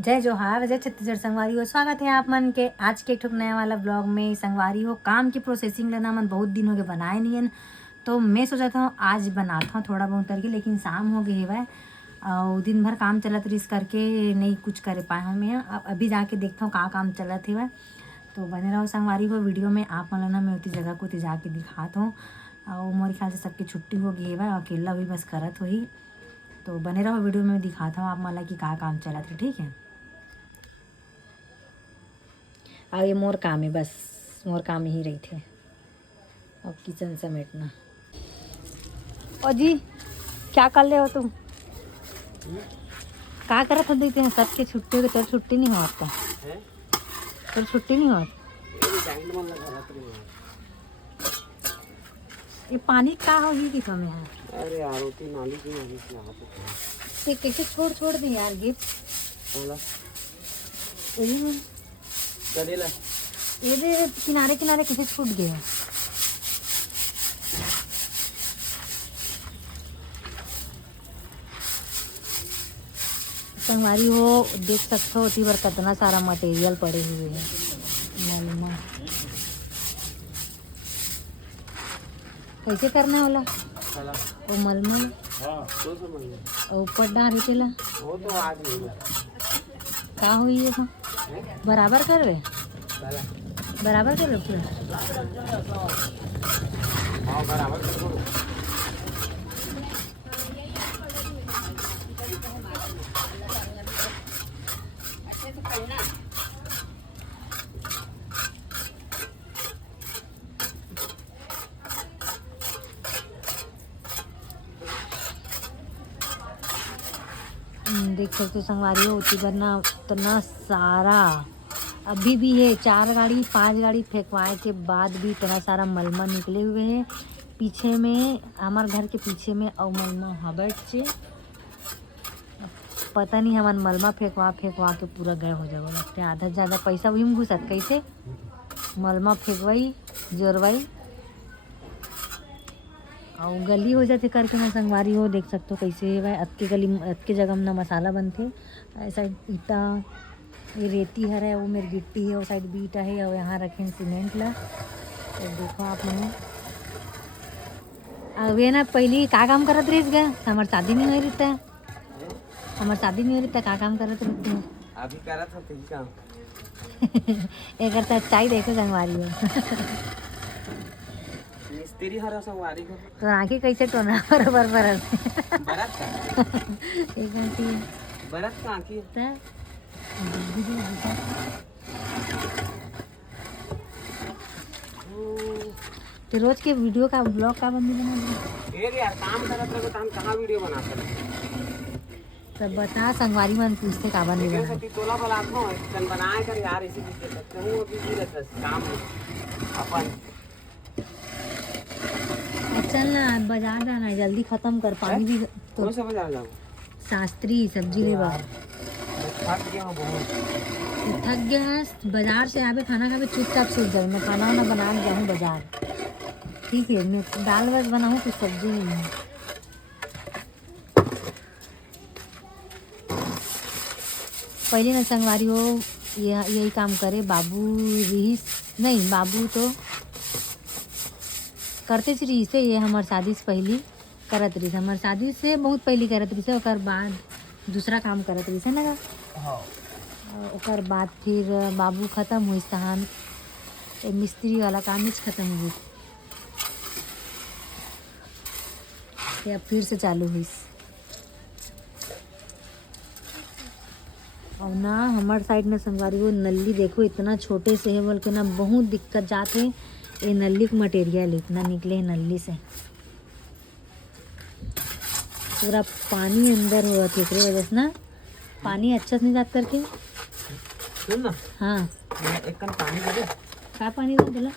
जय जोहार, जय छत्तीसगढ़। संगवारी हो, स्वागत है आप मन के आज के एक नया वाला ब्लॉग में। संगवारी हो, काम की प्रोसेसिंग लेना मन बहुत दिन हो गए बनाए नहीं है, तो मैं सोचा था आज बनाता हूँ थोड़ा बहुत करके, लेकिन शाम हो गई है और दिन भर काम चलत रही, इस करके नहीं कुछ कर पाए हम। मैं अभी जाके देखता हूँ का काम चलत है। तो बने रहो संगवारी हो वीडियो में। आप मन ना मैं उसी जगह को जाके दिखाता हूँ। और मोरे ख्याल से सबकी छुट्टी हो गई है, अकेला भी बस करत हुई। तो बने रहो वीडियो में, दिखाता हूँ आप मला कि का काम चलत है। ठीक है, और ये मोर काम है, बस मोर काम ही रही थे। अब किचन समेटना। और जी क्या कर ले हो तुम? क्या करत हो? देते हैं सबके छुट्टी हो गई, तेरी छुट्टी नहीं हो आपका? तेरी छुट्टी नहीं हो? ये पानी का होगी कि कम है? अरे आरोती नाली की वजह से यहाँ पे ये कैसे छोड़ दे यार गिफ्ट। चलेला ये दे किनारे किनारे कैसे छूट गए? संगवारी हो, देख सकते हो उसी पर कितना सारा मटेरियल पड़े हुए हैं। मलमा कैसे करना वाला वो मलमल और ऊपर डाल केला वो तो आज नहीं का हुई है तो बराबर कर वे, बराबर कर लो पूरा। हाँ बराबर कर दो। देख सकते हो संगवारी हो, उसी पर ना इतना सारा अभी भी है। 4 गाड़ी 5 गाड़ी फेंकवाए के बाद भी इतना सारा मलमा निकले हुए हैं। पीछे में हमारे घर के पीछे में और मलमा हबट से पता नहीं हमारे मलमा फेंकवा के पूरा गए हो जाओ। लगते आधा से ज़्यादा पैसा वही में घुसत। कैसे मलमा फेंकवाई जोरवाई और गली हो जाते करके ना संगवारी हो। देख सकते हो कैसे है अतके गली अतके जगह में ना मसाला बनते। ऐसा ईटा ये रेती है, वो मेरी गिट्टी है, वो साइड भी ईटा है और यहाँ रखे सीमेंट ला। तो देखो आप मैंने अब ये ना पहली का काम करत रही गए। हमार शादी नहीं हो रही, हमार शादी नहीं हो रही, का काम करत रहते हैं अभी करा था तीन काम एक करता चाय देखो संगवारी हो। मिस्त्री हरा संगवारी को तो आँखें कैसे टोना बराबर बरत का एक आँखी बरत का आंखी तो रोज के वीडियो का ब्लॉग का बंदी बना ये यार काम करत रहो तो हम कहाँ वीडियो बना सकते। तब बता संगवारी मन पूछते का बंदी लेकिन बना। सती तोला बला को तन बनाए कर यार इसी बीच में सकते हूँ अभी भी रहता काम अपन। चल ना बाजार जाना है, जल्दी खत्म कर। पानी भी तो तो समझ आ जाओ शास्त्री सब्जी ले बाहर थक गया हूँ बहुत। थक गया है। बाजार से आवे खाना खा चुपचाप सूझ जाए। मैं खाना वाना बना जाऊँ बाजार, ठीक है। मैं दाल वाल बनाऊँ कुछ सब्जी नहीं है। पहले ना संगवारी हो यही काम करे। बाबू रहीस नहीं, बाबू तो करते रही से। ये हमार शादी से पहली करत रही, हमार शादी से बहुत पहली करत रही से। ओकर बाद दूसरा काम करत रही से ना। हाँ ओकर बाद फिर बाबू ख़त्म हुई तहन मिस्त्री वाला काम ही ख़त्म हुई, अब फिर से चालू हुई। और ना हमारे साइड में संगवारी वो नली देखो इतना छोटे से है बोल के ना बहुत दिक्कत जाते। ये नली का मटेरियल इतना निकले है नली से, पूरा पानी अंदर हुआ थे एक वजह से ना पानी अच्छा से नहीं जात करके। सुन ना हाँ एक कन पानी दे दे। का पानी दे दिला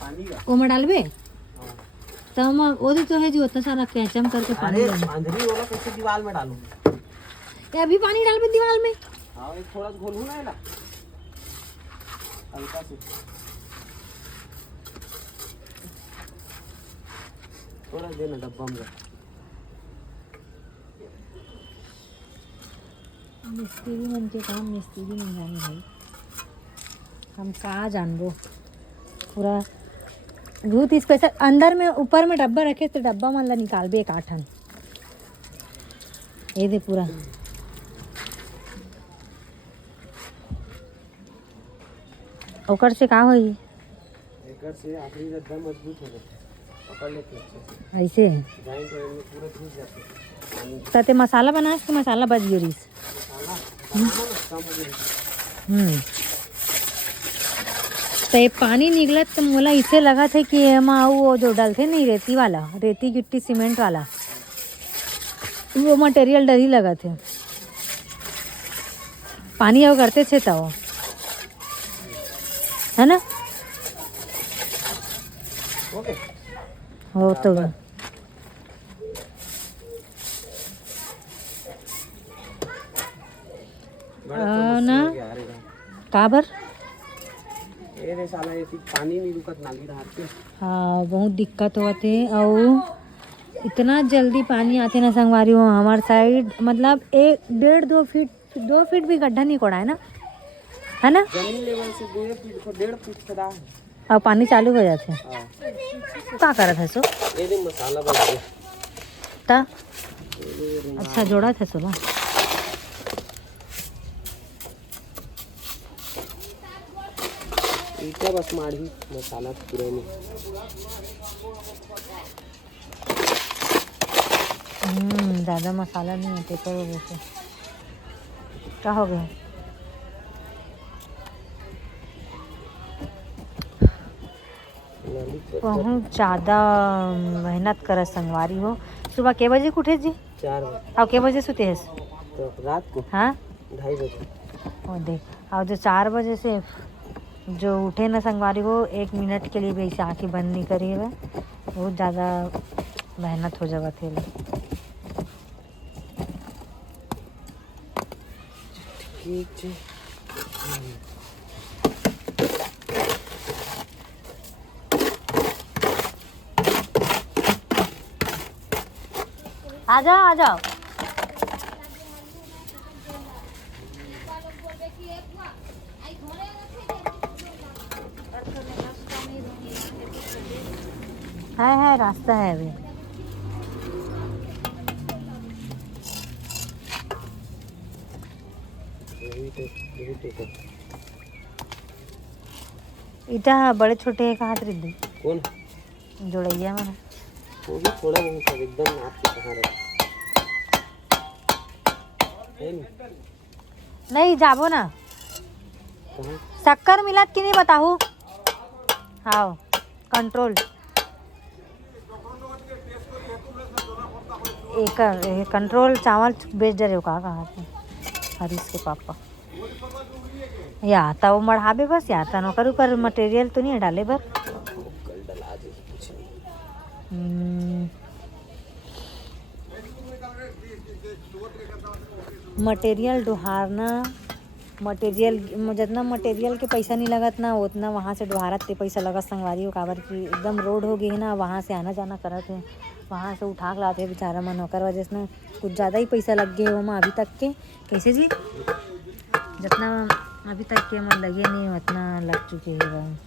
पानी का वो में डालबे तो हम वो तो है जो इतना सारा कैचम करके पानी अरे डाल। अंधेरी वाला कैसे दीवार में डालूं? ये अभी पानी डालबे दीवार में? हाँ एक थोड़ा सा घोलूं ना इला हल्का से थोड़ा देना डब्बा में। मिस्त्री मन के काम मिस्त्री मन जाने भाई, हम कहाँ जानबो। पूरा बहुत स्पेशल अंदर में ऊपर में डब्बा रखे तो डब्बा मन ला निकालबे एक आठन ये दे पूरा। ओकर से का होई? एकर से आखिरी रद्दा मजबूत हो जाता है, पकड़ लेते हैं अच्छे से, ऐसे जॉइंट ऑयल में पूरा घुस जाते हैं पानी। तते मसाला बनास के मसाला बच गिरिस। मसाला बनाना ना कम हो गया। तो ये पानी निकलत तो मोला इसे लगा था कि एमा वो जो डलते नहीं रेती वाला, रेती गिट्टी सीमेंट वाला वो मटेरियल डर ही लगा थे। पानी अब करते थे तो है ना। ओके हो तो ना काबर ये रे साला ये पानी नहीं रुकत नाली रात पे। हाँ बहुत दिक्कत होते और इतना जल्दी पानी आते ना संगवारी हो हमारे साइड, मतलब 1.5-2 फीट भी गड्ढा नहीं कोड़ा है ना, है ना। जमीन लेवल से 1.5 फीट खड़ा है और पानी चालू हो जाते हैं। हाँ। क्या करत है सो ये दे मसाला बन गया ता अच्छा जोड़ा था सोला। इतना बस मार ही मसाला पूरे में। ज़्यादा मसाला नहीं होते तो वैसे क्या हो गया। बहुत ज़्यादा मेहनत कर संगवारी हो। सुबह के बजे उठे जी? 4 बजे। और के बजे सोते हैं? तो रात को हाँ 2:30 बजे। वो देख और जो 4 बजे से जो उठे ना संगवारी हो 1 मिनट के लिए भी ऐसे आँखें बंद नहीं करी है, बहुत ज़्यादा मेहनत हो जावा थे। ठीक है आ जाओ आ जाओ। है रास्ता है अभी। इटा बड़े छोटे का हाथ रिद्दी कौन जोड़ैया में वो भी थोड़ा बहुत सब एकदम आपके कहाँ रहे है नहीं जाबो ना। कहाँ शक्कर मिलत कि नहीं बताहू। हाँ कंट्रोल एक कंट्रोल चावल बेच डरे हो कहा थे हरीश के पापा या आता वो मढ़ाबे बस या आता नौकर ऊपर मटेरियल तो नहीं है डाले बर। कल डला दे कुछ मटेरियल डुहारना मटेरियल जितना मटेरियल के पैसा नहीं लगत ना उतना वहाँ से डुहारत के पैसा लगत संगवारी हो काबर की एकदम रोड हो गई है ना, वहाँ से आना जाना करत है, वहाँ से उठा के लाते बेचारा मन होकर वजह से ना कुछ ज़्यादा ही पैसा लग गए वो अभी तक के। कैसे जी जितना अभी तक के मन लगे नहीं उतना लग चुके हैं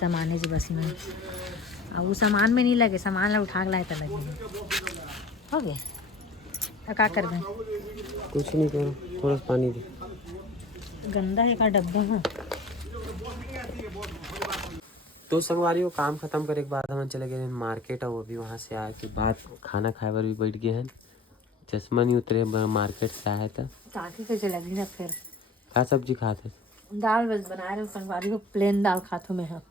सामान से बस में। अब वो सामान में नहीं लगे, सामान ला उठा के लाए तो लगे हो गए। क्या कर दें कुछ नहीं करो थोड़ा पानी दे गंदा है का डब्बा। हाँ तो संगवारियों काम खत्म करे के बाद हम चले गए मार्केट और अभी वहाँ से आए के बाद खाना खाए बर भी बैठ गए हैं। चश्मा नहीं उतरे मार्केट से आया था ताकि कैसे लगी ना फिर क्या सब्जी खाते दाल बस बना रहे संगवारी को प्लेन दाल खातो में है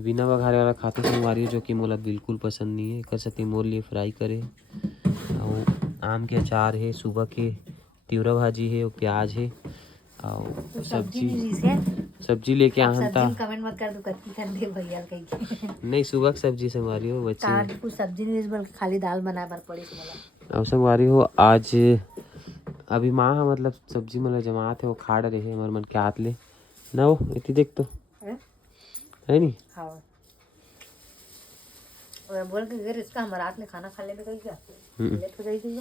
बिना बघारे वाला खाते संगवारी जो कि मोला बिल्कुल पसंद नहीं है। कर सकती मोर लिए फ्राई करे और आम के अचार है, सुबह के तिवरा भाजी है और प्याज है और सब्जी लेके आना था। कमेंट मत कर दो कच्ची कर दे भैया कहीं नहीं सुबह की सब्जी संगवारी हो बच्चे कुछ सब्जी नहीं बल्कि खाली दाल बनाए बर पड़ी और संगवारी हो आज अभी माँ मतलब सब्जी मतलब जमात है वो खाड़ रहे हमारे मन के हाथ ले ना वो इतनी देख तो है नहीं। हाँ और बोल के अगर इसका हम रात में खाना खा ले कहीं क्या लेट हो जाएगी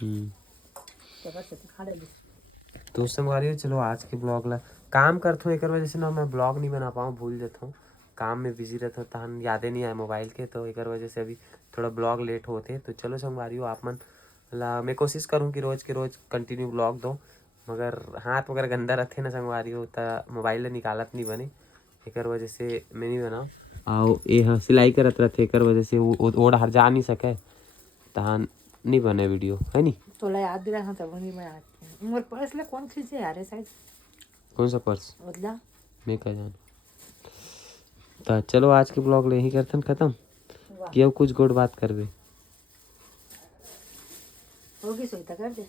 क्या बस खा ले तो संगवारी चलो आज के ब्लॉग ला काम करता हूँ एक वजह से ना मैं ब्लॉग नहीं बना पाऊँ, भूल जाता हूँ, काम में बिजी रहता हूँ, तहन यादें नहीं आए मोबाइल के, तो एक वजह से अभी थोड़ा ब्लॉग लेट होते। तो चलो संगवारी हो आप मन ला मैं कोशिश करूँ कि रोज़ के रोज़ कंटिन्यू ब्लॉग दो, मगर हाथ वगैरह गंदा रहते ना संगवारी हो तो मोबाइल ला निकालत नहीं बने, एक वजह से मैं नहीं बनाऊँ। आओ ये हाँ सिलाई करत रहते एक वजह से वो ओढ़ हर जा नहीं सके, तहन नहीं बने वीडियो है नहीं। तोला याद दिला था तब नहीं मैं मोर पर्स ले कौन खींचे यार शायद कौन सा पर्स बदला मैं क्या जान। तो चलो आज के ब्लॉग ले यही करते खत्म वाह कि अब कुछ गुड बात कर दे होगी सोई कर दे।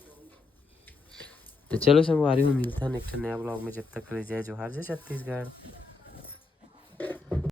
तो चलो संगवारी में मिलता है नेक्स्ट नया ब्लॉग में, जब तक के लिए जय जोहार, जय छत्तीसगढ़।